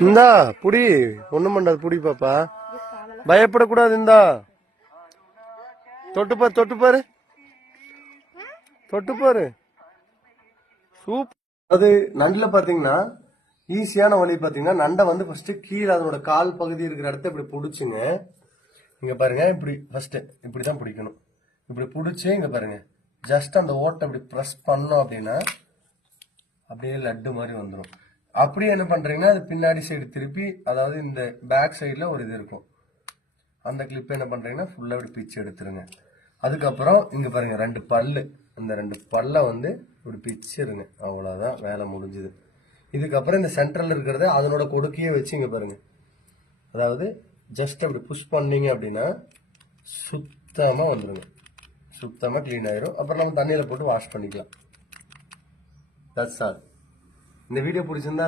இந்தா புடி ஒண்ணும் பண்ணாது புடி பாப்பா பயப்படக்கூடாது இந்தா தொட்டுப்பாரு தொட்டுப்பாரு தொட்டுப்பாரு சூப் அது நண்டுல பாத்தீங்கன்னா ஈஸியான வழி பாத்தீங்கன்னா நண்டை வந்து ஃபர்ஸ்ட் கீழே அதனோட கால் பகுதி இருக்கிற இடத்த இப்படி புடிச்சுங்க இங்க பாருங்க இப்படி ஃபர்ஸ்ட் இப்படிதான் பிடிக்கணும் இப்படி பிடிச்சி இங்க பாருங்க ஜஸ்ட் அந்த ஓட்டை இப்படி ப்ரெஸ் பண்ணோம் அப்படின்னா அப்படியே லட்டு மாதிரி வந்துடும் அப்படியே என்ன பண்றீங்கன்னா அது பின்னாடி சைடு திருப்பி அதாவது இந்த பேக் சைடுல ஒரு இது இருக்கும் அந்த கிளிப் என்ன பண்றீங்கன்னா ஃபுல்லா இப்படி பிச்சு எடுத்துருங்க அதுக்கப்புறம் இங்க பாருங்க ரெண்டு பல்லு அந்த ரெண்டு பல்ல வந்து இப்படி பிச்சிருங்க அவ்வளவுதான் வேலை முடிஞ்சுது இதுக்கப்புறம் இந்த சென்டர்ல இருக்கிறத அதனோட கொடுக்கையே வச்சு இங்க பாருங்க அதாவது ஜஸ்ட் அப்படி புஷ் பண்ணீங்க அப்படின்னா சுத்தமா வந்துருங்க சுத்தமா கிளீன் ஆயிரும் அப்புறம் நம்ம தண்ணியில போட்டு வாஷ் பண்ணிக்கலாம் தட்ஸ் ஆல் இந்த வீடியோ பிடிச்சிருந்தா